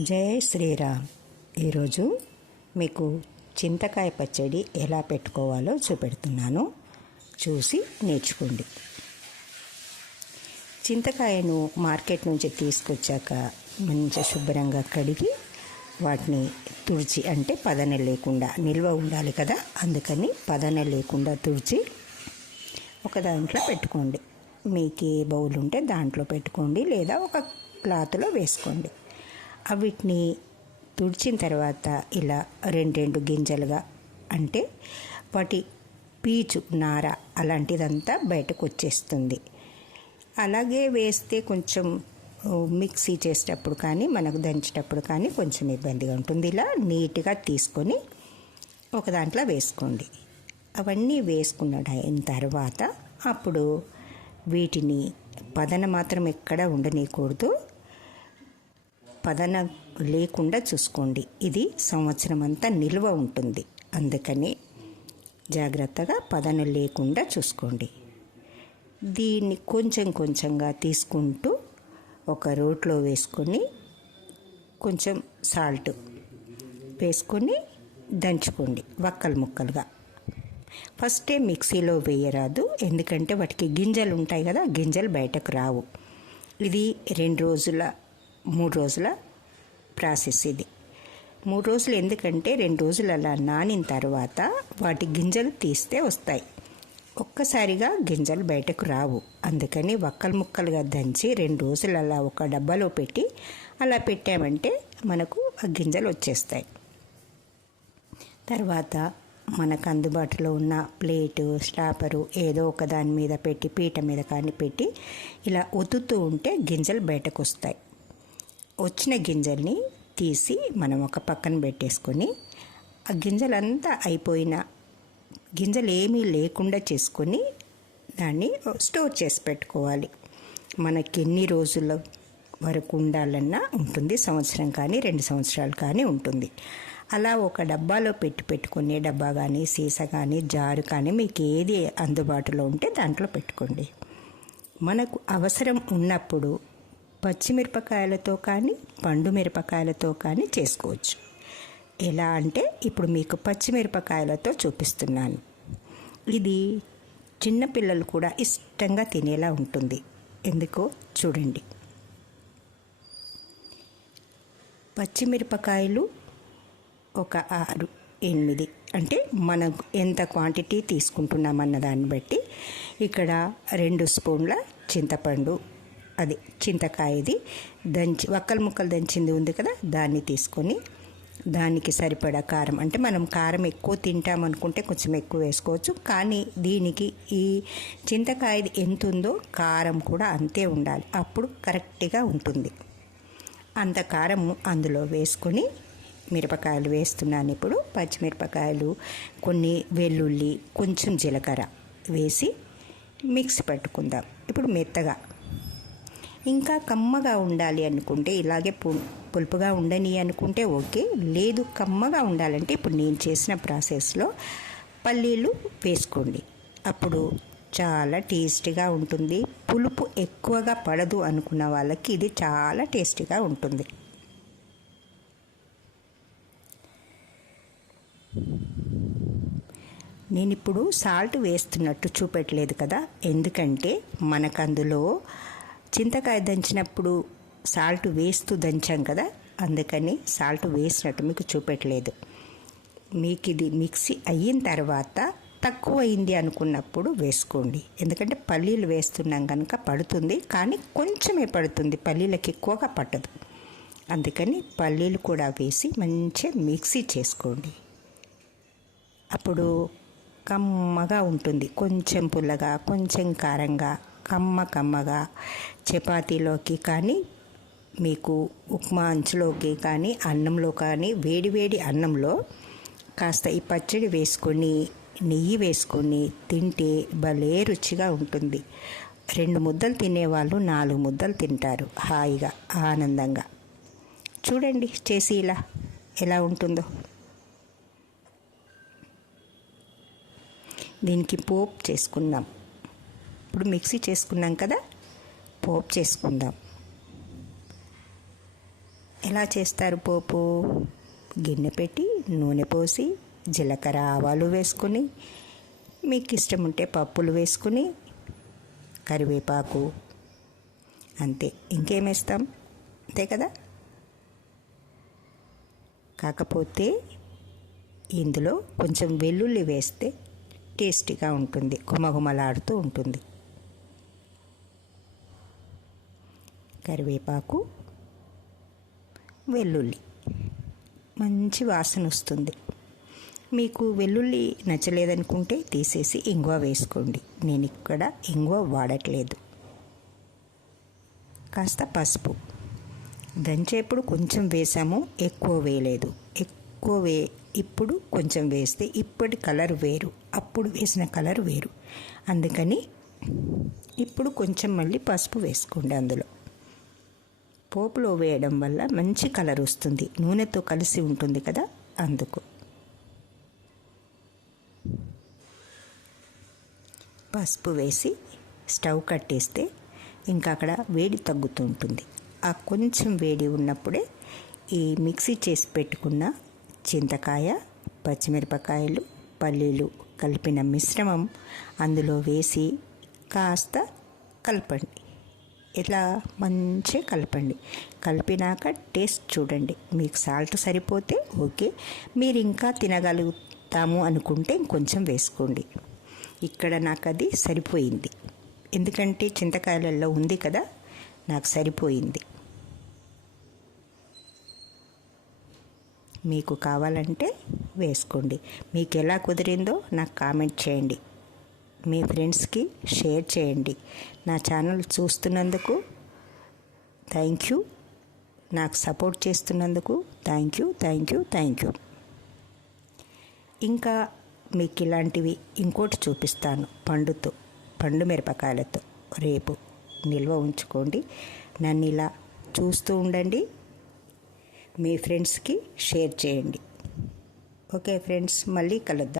జై శ్రీరామ్. ఈరోజు మీకు చింతకాయ పచ్చడి ఎలా పెట్టుకోవాలో చూపెడుతున్నాను, చూసి నేర్చుకోండి. చింతకాయను మార్కెట్ నుంచి తీసుకొచ్చాక మంచిగా శుభ్రంగా కడిగి వాటిని తుడిచి, అంటే పదన లేకుండా నిల్వ ఉండాలి కదా, అందుకని పదన లేకుండా తుడిచి ఒక దాంట్లో పెట్టుకోండి. మీకు ఏ బౌల్ ఉంటే దాంట్లో పెట్టుకోండి, లేదా ఒక క్లాత్లో వేసుకోండి. వీటిని తుడిచిన తర్వాత ఇలా రెండు గింజలుగా, అంటే వాటి పీచు నార అలాంటిదంతా బయటకు వచ్చేస్తుంది. అలాగే వేస్తే కొంచెం మిక్సీ చేసేటప్పుడు కానీ మనకు దంచేటప్పుడు కానీ కొంచెం ఇబ్బందిగా ఉంటుంది. ఇలా నీట్గా తీసుకొని ఒక దాంట్లో వేసుకోండి. అవన్నీ వేసుకున్న తర్వాత అప్పుడు వీటిని పదన మాత్రం ఎక్కడ ఉండనీయకూడదు, పదన లేకుండా చూసుకోండి. ఇది సంవత్సరం అంతా నిల్వ ఉంటుంది, అందుకని జాగ్రత్తగా పదన లేకుండా చూసుకోండి. దీన్ని కొంచెం కొంచెంగా తీసుకుంటూ ఒక రోట్లో వేసుకొని కొంచెం సాల్ట్ వేసుకొని దంచుకోండి వక్కలు ముక్కలుగా. ఫస్టే మిక్సీలో వేయరాదు, ఎందుకంటే వాటికి గింజలు ఉంటాయి కదా, గింజలు బయటకు రావు. ఇది 2 రోజుల 3 రోజుల ప్రాసెస్. ఇది 3 రోజులు, ఎందుకంటే 2 రోజులు అలా నానిన తర్వాత వాటి గింజలు తీస్తే వస్తాయి. ఒక్కసారిగా గింజలు బయటకు రావు, అందుకని వక్కలు ముక్కలుగా దంచి 2 రోజులు అలా ఒక డబ్బాలో పెట్టి అలా పెట్టామంటే మనకు ఆ గింజలు వచ్చేస్తాయి. తర్వాత మనకు అందుబాటులో ఉన్న ప్లేటు, స్టాపరు ఏదో ఒక దాని మీద పెట్టి, పీట మీద కానీ పెట్టి ఇలా ఒత్తుతూ ఉంటే గింజలు బయటకు వస్తాయి. వచ్చిన గింజల్ని తీసి మనం ఒక పక్కన పెట్టేసుకొని, ఆ గింజలంతా అయిపోయిన గింజలు ఏమీ లేకుండా చేసుకొని దాన్ని స్టోర్ చేసి పెట్టుకోవాలి. మనకి ఎన్ని రోజుల వరకు ఉండాలన్నా ఉంటుంది, సంవత్సరం కానీ 2 సంవత్సరాలు కానీ ఉంటుంది. అలా ఒక డబ్బాలో పెట్టుకునే డబ్బా కానీ, సీసా కానీ, జారు కానీ, మీకు ఏది అందుబాటులో ఉంటే దాంట్లో పెట్టుకోండి. మనకు అవసరం ఉన్నప్పుడు పచ్చిమిరపకాయలతో కానీ, పండు మిరపకాయలతో కానీ చేసుకోవచ్చు. ఎలా అంటే ఇప్పుడు మీకు పచ్చిమిరపకాయలతో చూపిస్తున్నాను. ఇది చిన్నపిల్లలు కూడా ఇష్టంగా తినేలా ఉంటుంది. ఎందుకో చూడండి. పచ్చిమిరపకాయలు ఒక 6, 8, అంటే మనం ఎంత క్వాంటిటీ తీసుకుంటున్నామన్న దాన్ని బట్టి. ఇక్కడ 2 స్పూన్ల చింతపండు, అది చింతకాయది దంచి వక్కలు ముక్కలు దంచింది ఉంది కదా, దాన్ని తీసుకొని దానికి సరిపడా కారం, అంటే మనం కారం ఎక్కువ తింటామనుకుంటే కొంచెం ఎక్కువ వేసుకోవచ్చు, కానీ దీనికి ఈ చింతకాయది ఎంత ఉందో కారం కూడా అంతే ఉండాలి, అప్పుడు కరెక్ట్గా ఉంటుంది. అంత కారము అందులో వేసుకొని, మిరపకాయలు వేస్తున్నాను ఇప్పుడు, పచ్చిమిరపకాయలు, కొన్ని వెల్లుల్లి, కొంచెం జీలకర్ర వేసి మిక్సీ పట్టుకుందాం. ఇప్పుడు మెత్తగా. ఇంకా కమ్మగా ఉండాలి అనుకుంటే, ఇలాగే పులుపుగా ఉండని అనుకుంటే ఓకే, లేదు కమ్మగా ఉండాలంటే ఇప్పుడు నేను చేసిన ప్రాసెస్లో పల్లీలు వేసుకోండి. అప్పుడు చాలా టేస్టీగా ఉంటుంది. పులుపు ఎక్కువగా పడదు అనుకున్న వాళ్ళకి ఇది చాలా టేస్టీగా ఉంటుంది. నేను ఇప్పుడు సాల్ట్ వేస్తున్నట్టు చూపెట్టలేదు కదా, ఎందుకంటే మనకు అందులో చింతకాయ దంచినప్పుడు సాల్ట్ వేస్తూ దంచాం కదా, అందుకని సాల్ట్ వేసినట్టు మీకు చూపెట్టలేదు. మీకు ఇది మిక్సీ అయిన తర్వాత తక్కువ అయింది అనుకున్నప్పుడు వేసుకోండి, ఎందుకంటే పల్లీలు వేస్తున్నాం కనుక పడుతుంది, కానీ కొంచెమే పడుతుంది, పల్లీలకి ఎక్కువగా పట్టదు. అందుకని పల్లీలు కూడా వేసి మంచిగా మిక్సీ చేసుకోండి. అప్పుడు కమ్మగా ఉంటుంది, కొంచెం పుల్లగా, కొంచెం కారంగా, కమ్మగా చపాతీలోకి కానీ, మీకు ఉప్మా అంచులోకి కానీ, అన్నంలో కానీ, వేడివేడి అన్నంలో కాస్త ఈ పచ్చడి వేసుకొని, నెయ్యి వేసుకొని తింటే భలే రుచిగా ఉంటుంది. 2 ముద్దలు తినేవాళ్ళు 4 ముద్దలు తింటారు హాయిగా, ఆనందంగా. చూడండి చేసి ఇలా ఎలా ఉంటుందో. దీనికి పోపు చేసుకుందాం. ఇప్పుడు మిక్సీ చేసుకున్నాం కదా, పోపు చేసుకుందాం. ఎలా చేస్తారు పోపు? గిన్నె పెట్టి నూనె పోసి జీలకర్ర ఆవాలు వేసుకుని, మీకు ఇష్టం ఉంటే పప్పులు వేసుకుని, కరివేపాకు, అంతే. ఇంకేం వేస్తాం? అంతే కదా. కాకపోతే ఇందులో కొంచెం వెల్లుల్లి వేస్తే టేస్టీగా ఉంటుంది, గుమగుమలాడుతూ ఉంటుంది. కరివేపాకు, వెల్లుల్లి మంచి వాసన వస్తుంది. మీకు వెల్లుల్లి నచ్చలేదనుకుంటే తీసేసి ఇంగువ వేసుకోండి. నేను ఇక్కడ ఇంగువ వాడట్లేదు. కాస్త పసుపు దంచేప్పుడు కొంచెం వేసాము, ఎక్కువ వేయలేదు. ఇప్పుడు కొంచెం వేస్తే ఇప్పటి కలర్ వేరు, అప్పుడు వేసిన కలర్ వేరు. అందుకని ఇప్పుడు కొంచెం మళ్ళీ పసుపు వేసుకోండి. అందులో పోపులో వేయడం వల్ల మంచి కలర్ వస్తుంది, నూనెతో కలిసి ఉంటుంది కదా, అందుకు. పసుపు వేసి స్టవ్ కట్టేస్తే ఇంకా అక్కడ వేడి తగ్గుతూ ఉంటుంది. ఆ కొంచెం వేడి ఉన్నప్పుడే ఈ మిక్సీ చేసి పెట్టుకున్న చింతకాయ, పచ్చిమిరపకాయలు, పల్లీలు కలిపిన మిశ్రమం అందులో వేసి కాస్త కలపండి. ఇలా మంచిగా కలపండి. కలిపినాక టేస్ట్ చూడండి. మీకు సాల్ట్ సరిపోతే ఓకే, మీరు ఇంకా తినగలుగుతాము అనుకుంటే ఇంకొంచెం వేసుకోండి. ఇక్కడ నాకు అది సరిపోయింది, ఎందుకంటే చింతకాయలలో ఉంది కదా, నాకు సరిపోయింది. మీకు కావాలంటే వేసుకోండి. మీకు ఎలా కుదిరిందో నాకు కామెంట్ చేయండి, మీ ఫ్రెండ్స్కి షేర్ చేయండి. నా ఛానల్ చూస్తున్నందుకు థ్యాంక్ యూ. నాకు సపోర్ట్ చేస్తున్నందుకు థ్యాంక్ యూ. ఇంకా మీకు ఇలాంటివి ఇంకోటి చూపిస్తాను, పండు మిరపకాయలతో. రేపు నిల్వ ఉంచుకోండి. నన్ను ఇలా చూస్తూ ఉండండి, మీ ఫ్రెండ్స్కి షేర్ చేయండి. ఓకే ఫ్రెండ్స్, మళ్ళీ కలుద్దాం.